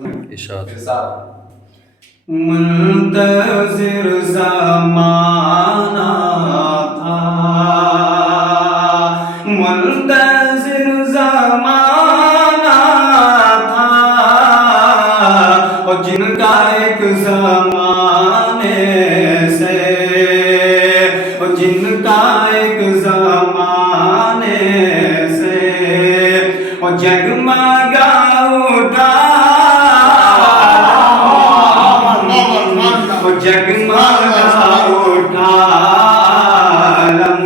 ارشاد منتظر زمانہ تھا، منتظر زمانہ تھا، اور جن کا ایک زمانے سے، اور جن کا ایک زمانے سے اور جگمگا اٹھا، جگمگا اٹھا عالم،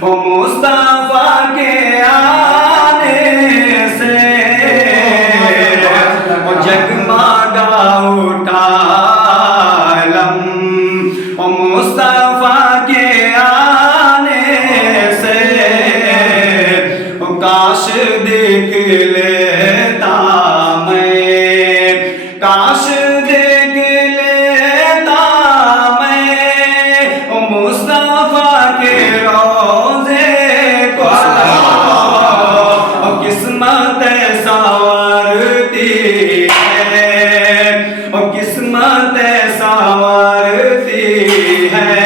او مصطفیٰ کے آنے سے، او جگمگا اٹھا عالم، او مصطفیٰ کے آنے سے، او کاش دیکھ لیتا میں، کاش دیکھ لیتا میں مصطفیٰ کے روضے کو، اور قسمت سنورتی ہے، اور قسمت سنورتی ہے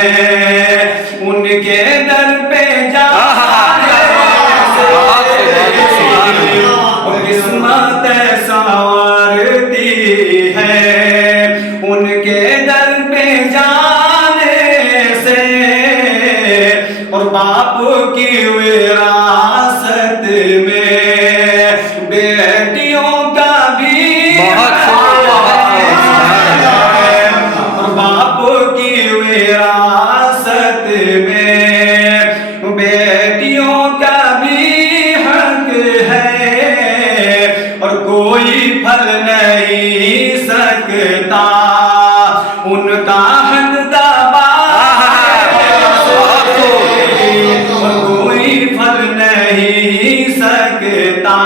ان کے در پہ جانے سے، اور قسمت سنورتی ہے ان کے در پہ جانے سے، اور باپ کی وراثت میں بیٹیوں کا بھی اور باپ کی وراثت میں بیٹیوں کا بھی حق ہے، اور کوئی پھل نہیں سکتا ان کا حق دبا، اور کوئی پھل نہیں سکتا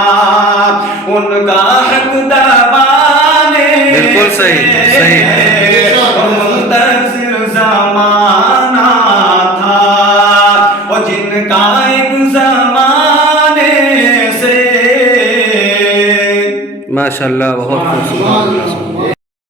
ان کا حق دبانے، بالکل صحیح صحیح ہے۔ منتظر زمانہ تھا، اور جن کا ایک زمانے سے، ماشاءاللہ، بہت خوب، سبحان اللہ۔